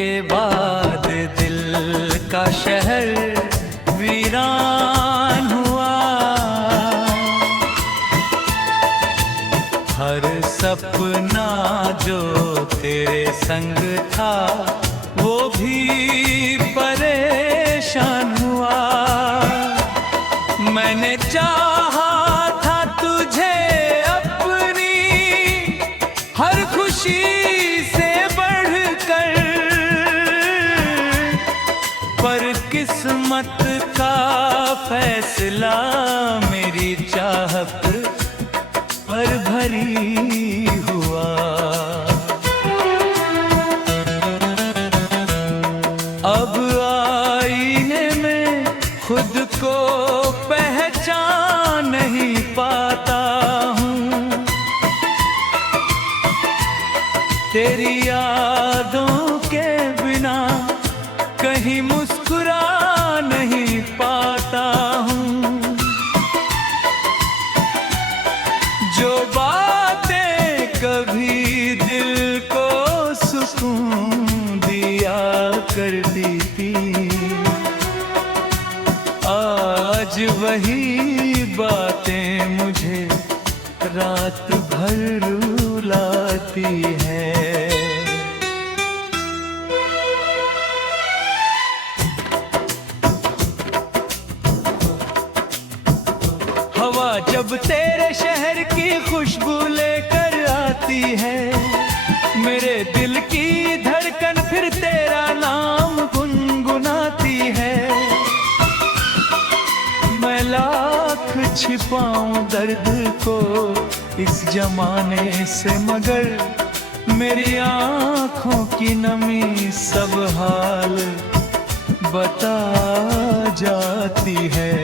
के बाद दिल का शहर वीरान हुआ। हर सपना जो तेरे संग था वो भी परेशान हुआ। मैंने चाहा था तुझे अपनी हर खुशी से बढ़कर, पर किस्मत का फैसला मेरी चाहत पर भरी हुआ। अब आईने में खुद को पहचान नहीं पाता हूँ। तेरी यादों के बिना कहीं मुस्कुरा नहीं पाता हूँ। जो बातें कभी दिल को सुकून दिया करती थी, आज वही बातें मुझे रात भर रुलाती हैं। हवा जब तेरे शहर की खुशबू लेकर आती है, मेरे दिल की धड़कन फिर तेरा नाम गुनगुनाती है। मैं लाख छिपाऊं दर्द को इस जमाने से, मगर मेरी आँखों की नमी सब हाल बता जाती है।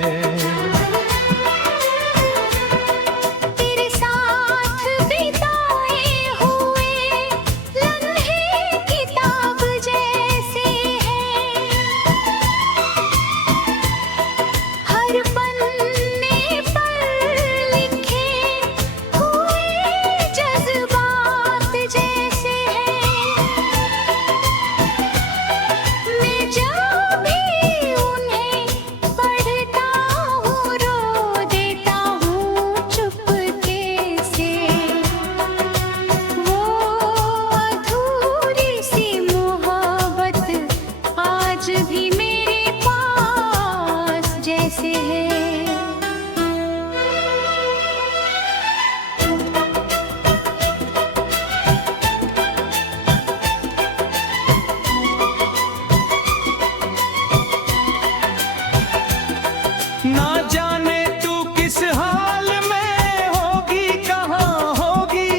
ना जाने तू किस हाल में होगी, कहाँ होगी,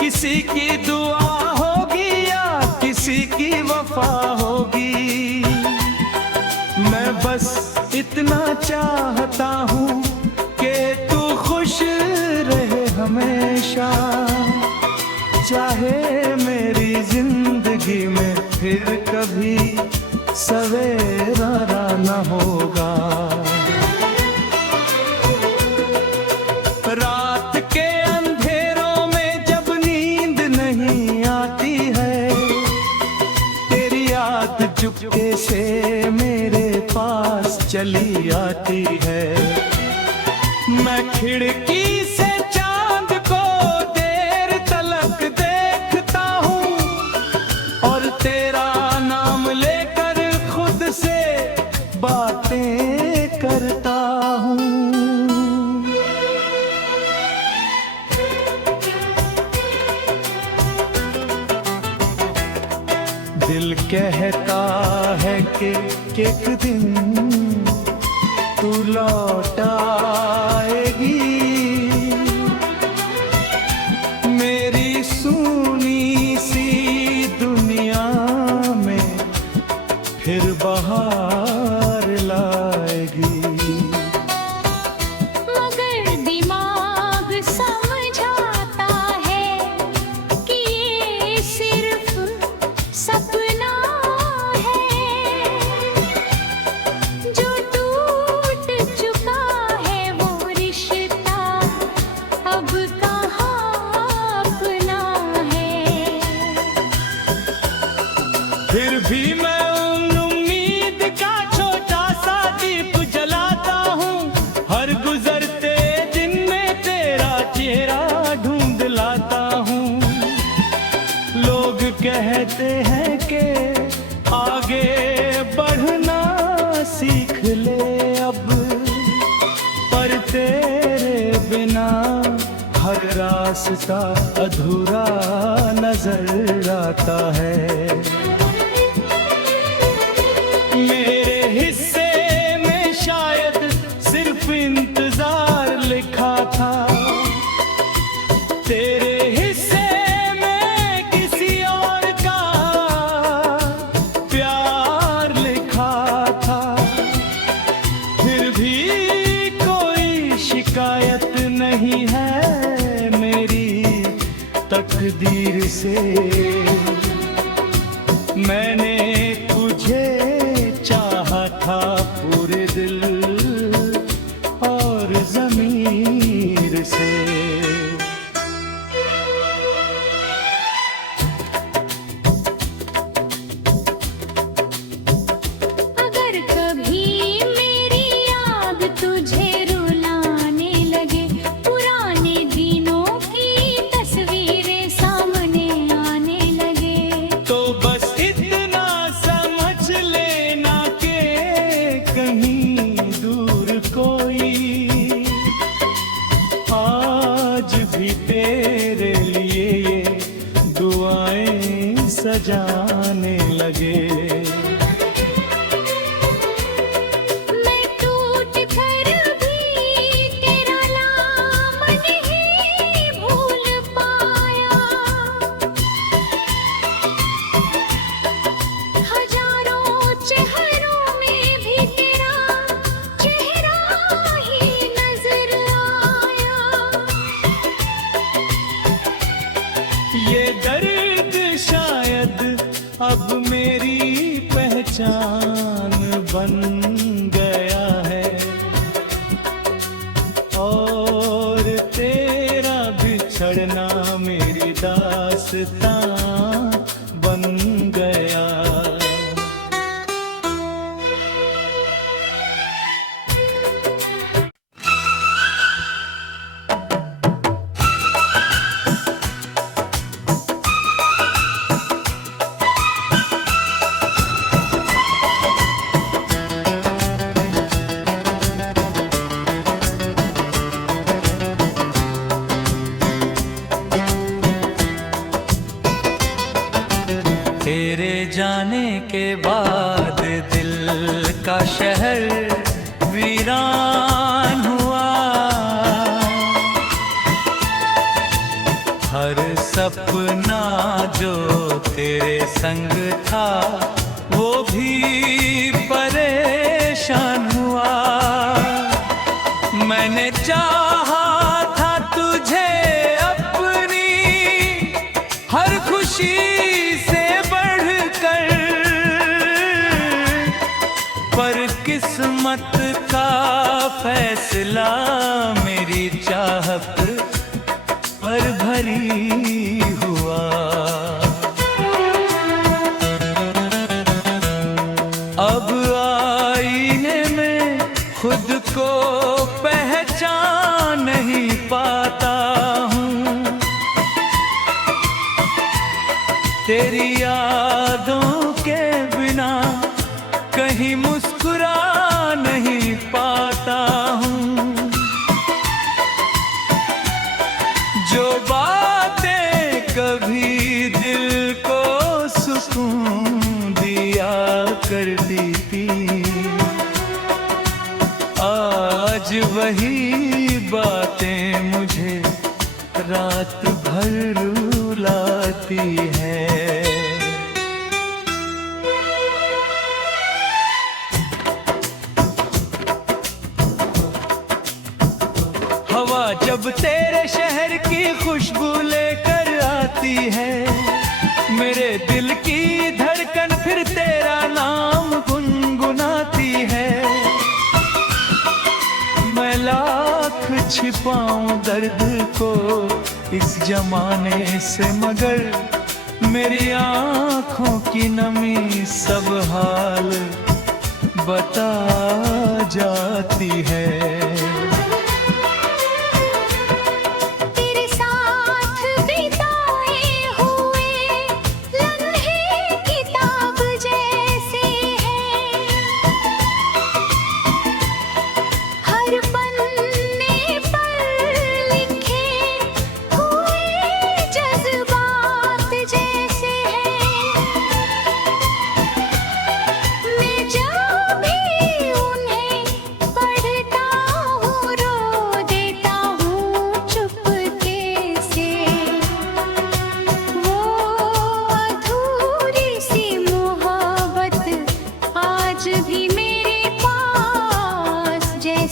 किसी की दुआ होगी या किसी की वफा होगी। मैं बस इतना चाहता हूँ कि तू खुश रहे हमेशा, चाहे मेरी जिंदगी में फिर कभी सवेरा न होगा। रात के अंधेरों में जब नींद नहीं आती है, तेरी याद चुपके से मेरे पास चली आती है। मैं खिड़की से चांद को देर तलक देखता हूँ और तेरा नाम लेकर खुद से बातें करता हूँ। दिल कहता है कि एक दिन तू लौट आएगी, मेरी सूनी सी दुनिया में फिर बहार लाएगी। जो टूट चुका है रास्ता अधूरा नजर आता है। मेरे हिस्से में शायद सिर्फ इंतजार लिखा था, तेरे हिस्से में किसी और का प्यार लिखा था। फिर भी कोई शिकायत नहीं है मेरी तकदीर से। मैंने तुझे चाहा था पूरे दिल और ज़मीर से। अगर कभी मेरी याद तुझे रुलाने लगे, पुराने दिनों की तस्वीरें सामने आने लगे, तो बस इतना समझ लेना कि कहीं दूर कोई आज भी तेरे लिए ये दुआएं सजाने लगे। मैं टूट कर भी तेरा नाम नहीं भूल पाया। हजारों चेहरों में भी तेरा चेहरा ही नजर आया। ये दर्द शायद अब मेरी पहचान बन गया है, और तेरा बिछड़ना मेरी दास्तां बन गया। तेरे जाने के बाद दिल का शहर वीरान हुआ। हर सपना जो तेरे संग था वो भी परेशान हुआ। मैंने चाहा था तुझे अपनी हर खुशी से बढ़कर, पर किस्मत का फैसला मेरी चाहत पर भरी हुआ। अब आईने में खुद को पहचान नहीं पाता हूँ। तेरी यादों के बिना कहीं मुस्कुरा नहीं पाता हूँ। जो बातें कभी दिल को सुकून दिया करती थी, आज वही बातें मुझे रात भर रुलाती है। हवा जब तेरे शहर की खुशबू लेकर आती है, मेरे दिल की धड़कन फिर तेरा नाम गुनगुनाती है। मैं लाख छिपाऊं दर्द को इस जमाने से, मगर मेरी आँखों की नमी सब हाल बता जाती है। तेरे साथ बिताए हुए लम्हे किताब जैसे हैं, हर पन्ने पर लिखे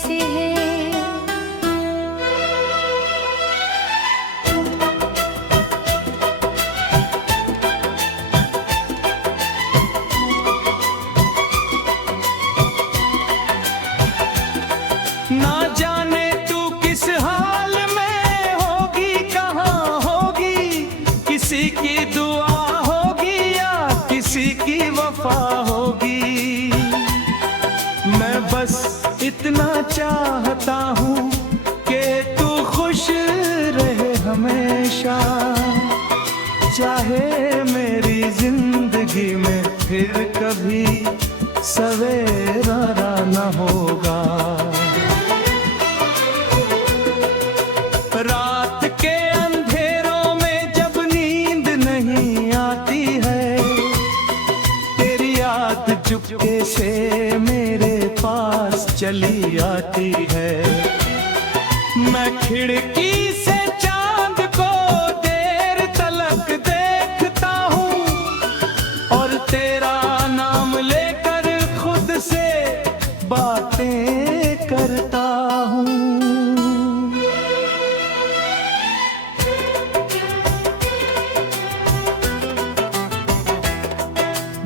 जैसे है। ना जाने तू किस हाल में होगी, कहाँ होगी, किसी की दुआ होगी या किसी की वफा होगी। मैं बस इतना चाहता हूँ कि तू खुश रहे हमेशा, चाहे मेरी जिंदगी में फिर कभी सवेरा न होगा। रात के अंधेरों में जब नींद नहीं आती है, तेरी याद चुपके से मेरे पास चली आती है। मैं खिड़की से चांद को देर तलक देखता हूँ और तेरा नाम लेकर खुद से बातें करता हूँ।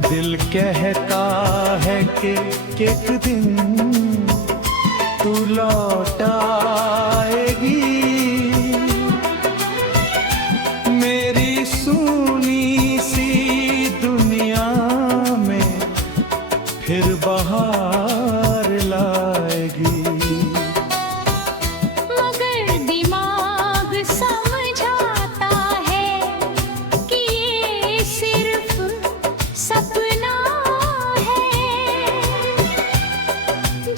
दिल कहता है कि एक दिन तू लौट आएगी, मेरी सूनी सी दुनिया में फिर बहार लाएगी। मगर दिमाग समझाता है कि ये सिर्फ सपना है,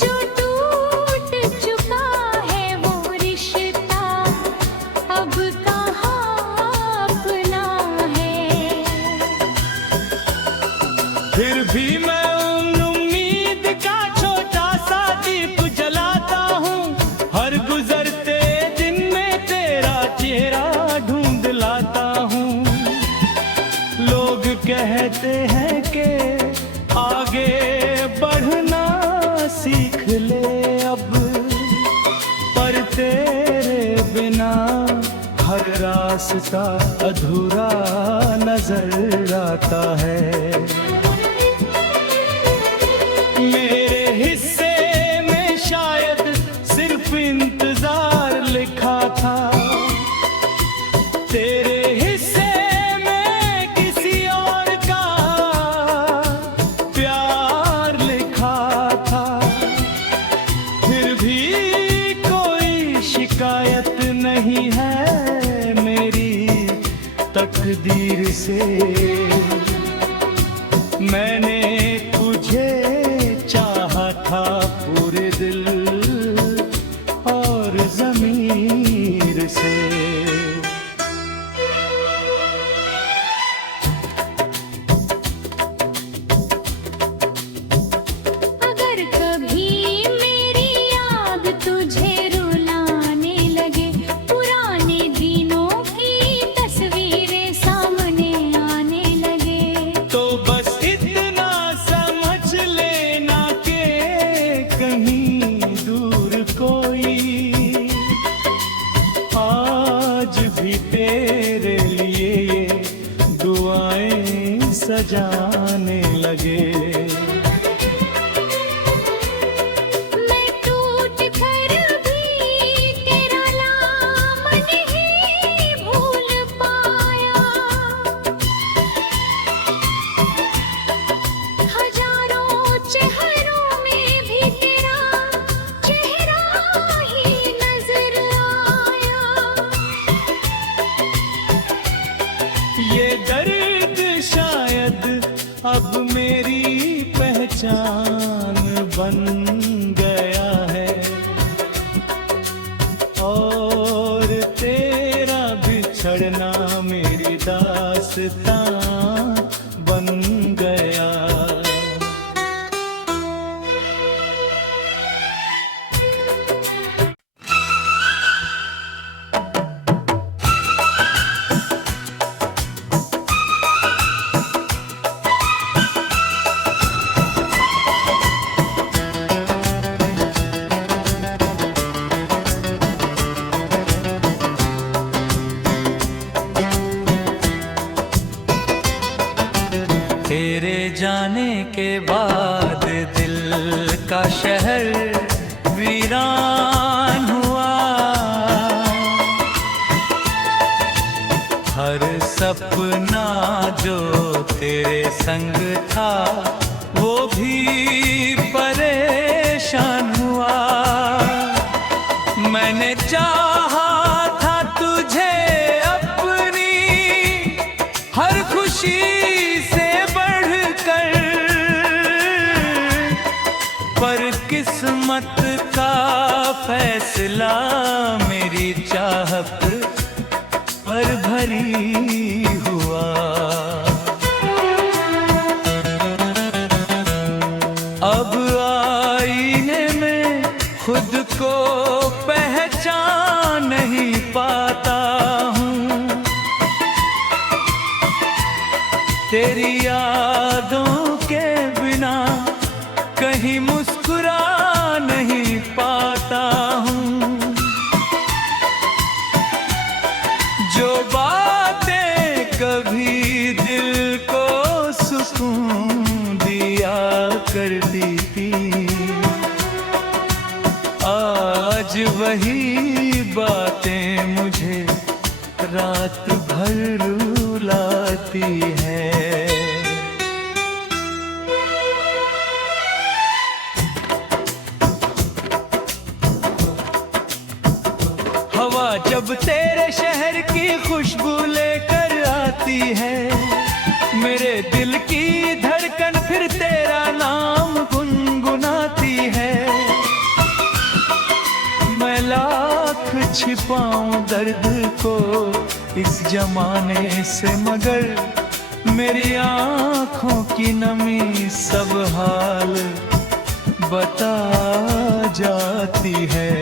जो टूट चुका है वो रिश्ता अब कहाँ अपना है। फिर भी मैं उन उम्मीद का छोटा सा दीप जलाता हूँ, हर गुजरते दिन में तेरा चेहरा ढूंढ लाता हूँ। लोग कहते हैं कि आगे बढ़ना सीख ले अब, पर तेरे बिना हर रास्ता अधूरा नजर आता है। मेरे हिस्से में शायद सिर्फ इंतजार लिखा था, तेरे हिस्से में किसी और का प्यार लिखा था। फिर भी कोई शिकायत नहीं है मेरी तकदीर से। मैंने तुझे चाहा था पूरे दिल और ज़मीर से। अगर कभी मेरी याद तुझे रुलाने लगे, पुराने दिनों की तस्वीरें सामने आने लगे, तो बस इतना समझ लेना कि कहीं दूर कोई आज भी तेरे लिए ये दुआएं सजाने लगे। मैं टूट कर भी तेरा नाम नहीं भूल पाया। हजारों चेहरों में भी तेरा चेहरा ही नजर आया। ये दर्द शायद अब मेरी पहचान बन गया है, और तेरा बिछड़ना मेरी दास्तां बन गया। के बाद दिल का शहर वीरान हुआ। हर सपना जो तेरे संग था वो भी परेशान हुआ। मैंने चाहा था तुझे अपनी हर खुशी से बढ़कर, पर किस्मत का फैसला मेरी चाहत पर भरी हुआ। अब आईने में खुद को पहचान नहीं पाता हूँ। तेरी यादों के बिना कहीं मुस्कुरा नहीं पाता हूँ। जो बातें कभी दिल को सुकून दिया करती थी, आज वही बातें मुझे रात भर रुलाती हैं। हवा जब तेरे शहर की खुशबू लेकर आती है, मेरे दिल की धड़कन फिर तेरा नाम गुनगुनाती है। मैं लाख छिपाऊं दर्द को इस जमाने से, मगर मेरी आँखों की नमी सब हाल बता जाती है।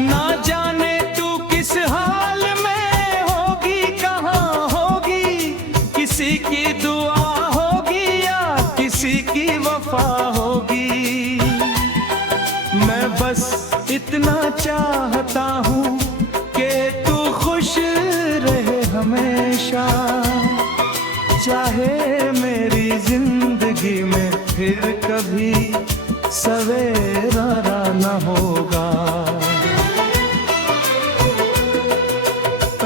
ना जाने तू किस हाल में होगी, कहाँ होगी, किसी की दुआ होगी या किसी की वफा होगी। मैं बस इतना चाहता हूँ कि तू खुश रहे हमेशा, चाहे मेरी जिंदगी में फिर कभी सवेरा न होगा।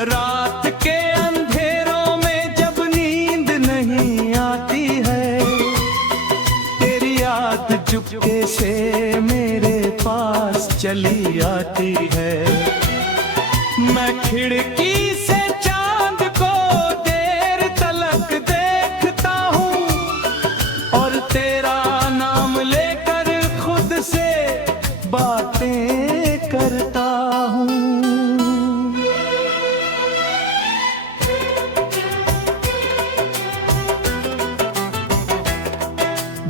रात के अंधेरों में जब नींद नहीं आती है, तेरी याद चुपके से मेरे पास चली आती है। मैं खिड़की से चांद को देर तलक देखता हूँ और तेरा नाम लेकर खुद से बातें करता हूँ।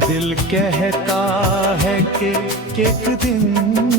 दिल कहता है कि एक दिन